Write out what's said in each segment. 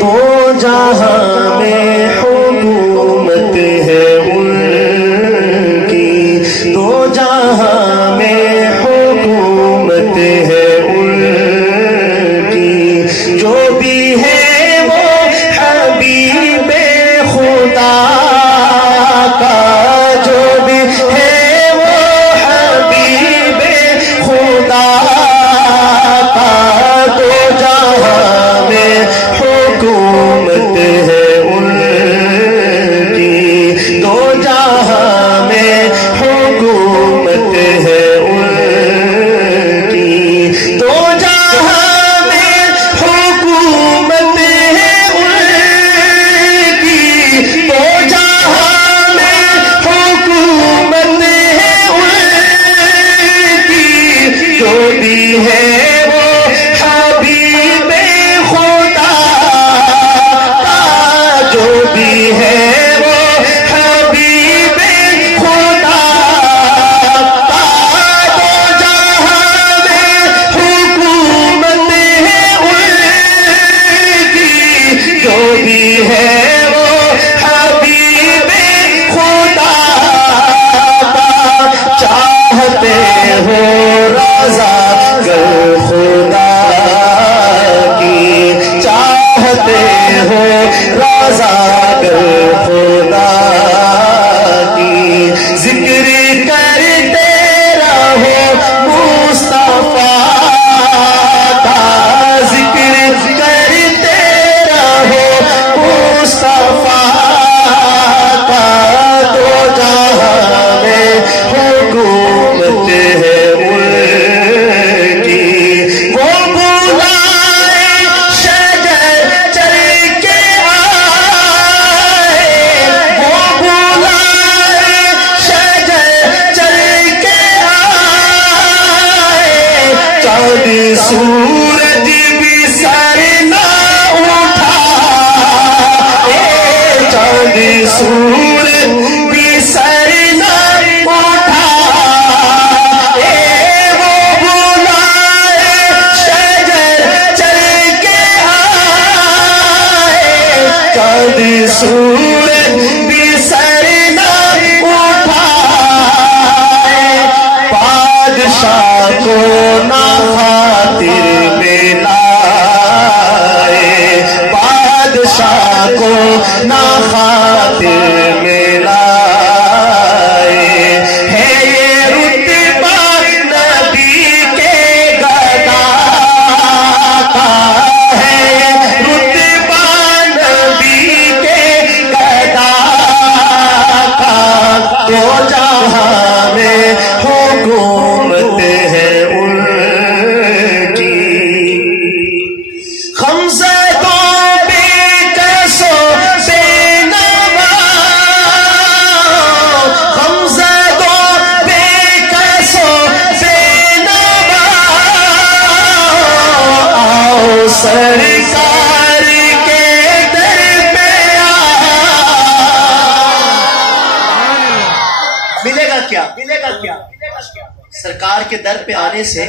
دو جہاں میں حکومت ہے ان کی، دو جہاں میں حکومت ہے ان کی، جو بھی ہے وہ حبیب خدا کا، جو بھی ہے وہ حبیب خدا کا، دو جہاں میں حکومت ہے ان کی، دو جہاں میں حکومت ہے ان کی، دو جہاں میں حکومت ہے ان کی، دو جہاں میں حکومت ہے ان کی، جو بھی ہے وہ حبیب خدا کا، جو بھی ہے وہ حبیب خدا کا، دو جہاں میں حکومت ہے ان کی، جو بھی ہے وہ حبیب خدا کا، چاہتے ہو رضا گر خدا کی، چاہتے ہو رضا گر خدا کی، ذکر کرتے رہو مصطفیٰ کا، ذکر کرتے رہو مصطفیٰ کا، دو جہاں میں حکومت ہے ان کی، وہ بلائے شجر چل کے آئے، وہ بلائے شجر چل کے آئے، چاند سورج بھی سر نہ اٹھائے، چاند سورج بھی سر نہ اٹھائے، وہ بلائے شجر چل کے آئے، چاند سورج بھی سر نہ اٹھائے، بادشاہ کو نہ خاطر میں لائے، بادشاہ کو نہ خاطر میں لائے، ہے یہ رتبہ نبی کے گدا کا، ہے یہ رتبہ نبی کے گدا کا، دو جہاں میں حکومت ہے ان کی، خمسدوں بے کسو بے نوا، خمسدوں بے کسو بے نوا، آؤ سرکار کے در پہ ملے گا کیا، ملے گا کیا، سرکار کے در پہ آنے سے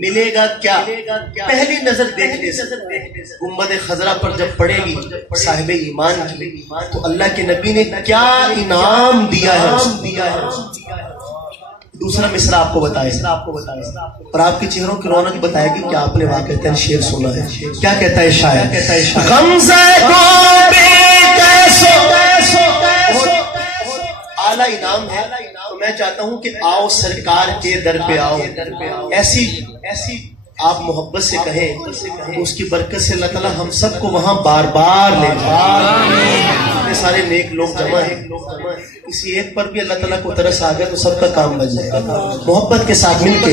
ملے گا کیا؟ پہلی نظر دیکھنے سے گنبد خضرا پر جب پڑے گی صاحب ایمان کی، تو اللہ کے نبی نے کیا انعام دیا ہے، دوسرا مصرع آپ کو بتائے اور آپ کے چہروں کی رونق بتائے گی کہ آپ نے واقعتاً شعر سنا ہے۔ کیا کہتا ہے شاعر؟ غمزہ کو بے کیسو، اعلیٰ انعام ہے، تو میں چاہتا ہوں کہ آؤ سرکار کے در پہ آؤ، ایسی آپ محبت سے کہیں، اس کی برکت سے اللہ تعالیٰ ہم سب کو وہاں بار بار لے جائے۔ اتنے سارے نیک لوگ جمع ہیں، کسی ایک پر بھی اللہ تعالیٰ کو ترس آ گیا تو سب کا کام بن جائے گا۔ محبت کے ساتھ مل کے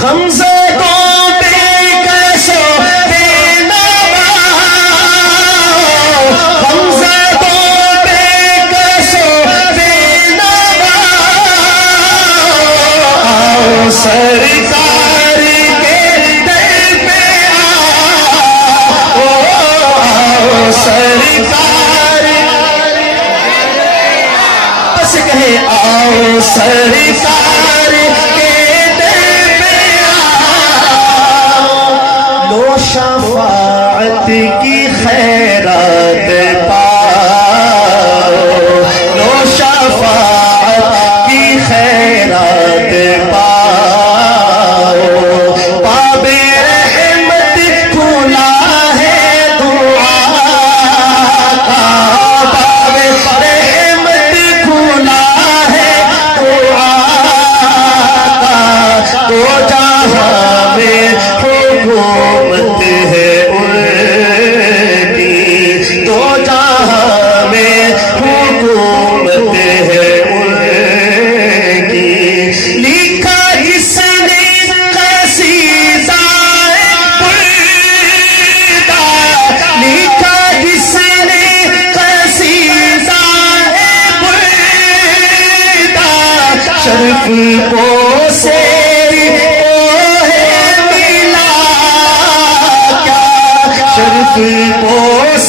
غمزہ کو بے کیسو بے نوا، غمزہ کو بے کیسو بے نوا، آؤ سرکار کے در پہ آؤ، آؤ سرکار، بس کہے آؤ سرکار کے در پہ آؤ، لو شفاعت کی خیر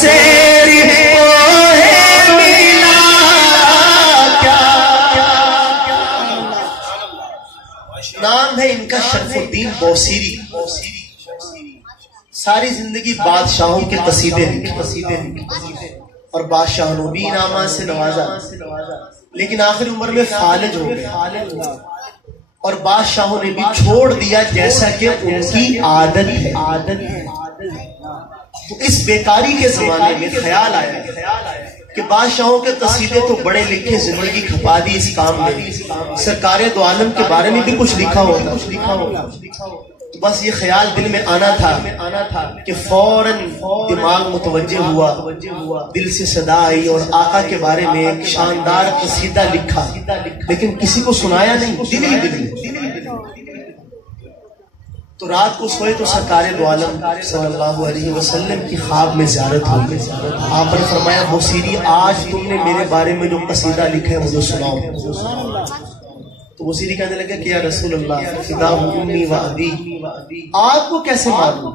سیری ملا کیا. نام ہے ان کا شرف الدین بوصیری. ساری زندگی بادشاہوں کے قصیدے لکھے اور بادشاہوں بھی انعامات سے نوازا، لیکن آخر عمر میں فالج ہو گئے اور بادشاہوں نے بھی چھوڑ دیا جیسا کہ ان کی عادت ہے. تو اس بیکاری کے زمانے میں خیال آیا کہ بادشاہوں کے قصیدے تو بڑے لکھے، زندگی کھپا دی اس کام میں، سرکار دو عالم کے بارے میں بھی کچھ لکھا ہوتا. تو بس یہ خیال دل میں آنا تھا کہ فوراً دماغ متوجہ ہوا، دل سے صدا آئی اور آقا کے بارے میں ایک شاندار قصیدہ لکھا، لیکن کسی کو سنایا نہیں، دل. تو رات کو سوئے تو سرکار دو عالم صلی اللہ علیہ وسلم کی خواب میں زیارت ہو گئی. آپ نے فرمایا بوصیری آج تم نے میرے بارے میں جو قصیدہ لکھا ہے مجھے سناؤ. تو بوصیری کہنے لگا کہ یا رسول اللہ فدا امی و ابی، آپ کو کیسے معلوم؟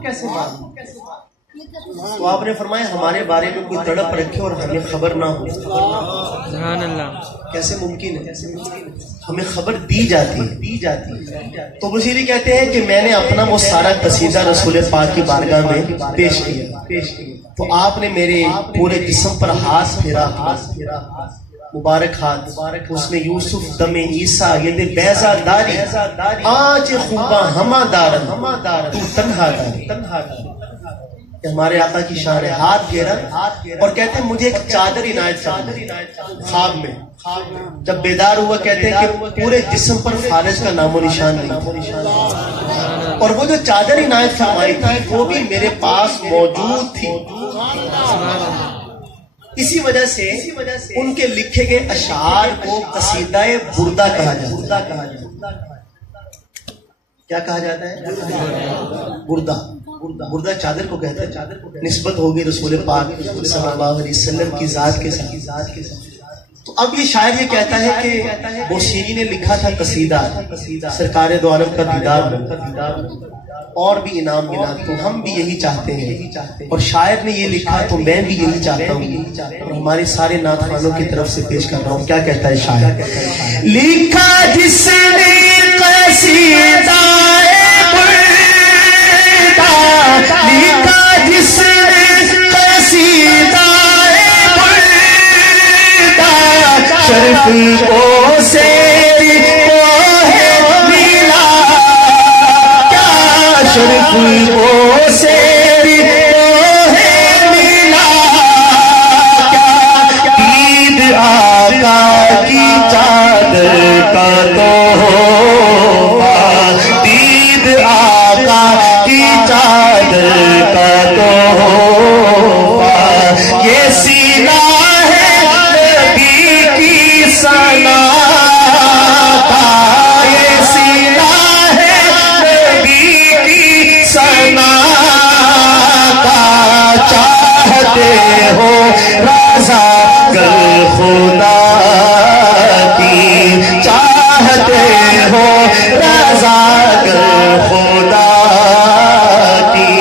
تو آپ نے فرمایا ہمارے بارے میں کوئی تڑپ رکھے اور ہمیں خبر نہ ہو. سبحان اللہ، کیسے ممکن ہے؟ ہمیں خبر دی جاتی ہے. تو بوصیری کہتے ہیں کہ میں نے اپنا وہ سارا قصیدہ رسول پاک کی بارگاہ میں پیش کیا. تو آپ نے میرے پورے جسم پر ہاتھ پھیرا، مبارک ہاتھ. اس نے یوسف دم عیسیٰ ید بیضا داری آج خوباں ہما دارن تو تنہا داری. ہمارے آقا کی شان ہے. ہاتھ پھیرا اور کہتے ہیں مجھے ایک چادر عنایت خواب میں. جب بیدار ہوا کہتے ہیں کہ پورے جسم پر فالج کا نام و نشان نہیں، اور وہ جو چادر عنایت فرمائی تھی وہ بھی میرے پاس موجود تھی. اسی وجہ سے ان کے لکھے گئے اشعار کو قصیدہ بردہ کہا جاتا ہے. کیا کہا جاتا ہے؟ بردہ چادر کو کہتا ہے. نسبت ہوگی رسول پاک صلی اللہ علیہ وسلم کی ذات کے ساتھ. تو اب یہ شاعر یہ کہتا ہے کہ بوصیری نے لکھا تھا قصیدہ سرکار دو عالم کا دیدار اور بھی انعام ملا. تو ہم بھی یہی چاہتے ہیں اور شاعر نے یہ لکھا تو میں بھی یہی چاہتا ہوں اور ہمارے سارے نعت خوانوں کی طرف سے پیش کر رہا ہوں. کیا کہتا ہے شاعر؟ لکھا جس نے قصیدہ بردہ، لکھا جس نے قصیدہ بردہ، شرف کو سیری شرف کو سیری ملا کیا. عید آقا کی چادر کا تحفہ، عید آقا کی چادر کا تحفہ، یہ سینہ ہے نبی کی ثنا کا، یہ سینہ ہے نبی سنا کا. چاہتے ہو رضا گر خدا کی، چاہتے ہو رضا گر خدا کی.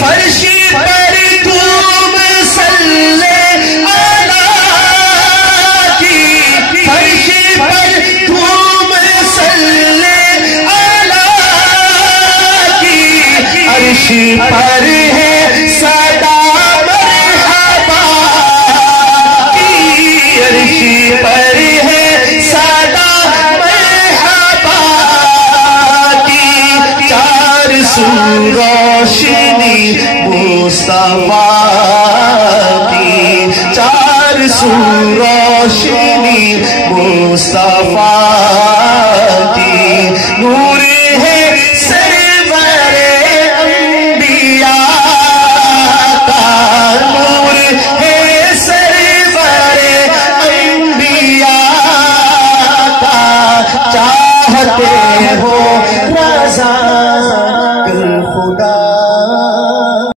فرشی پر تم صلی اللہ کی، فرشی پر تم صلی عرش پر ہے صدا مرحبا کی، عرش پر ہے صدا مرحبا کی. چار سو روشنی مصطفیٰ کی، چار سو روشنی مصطفیٰ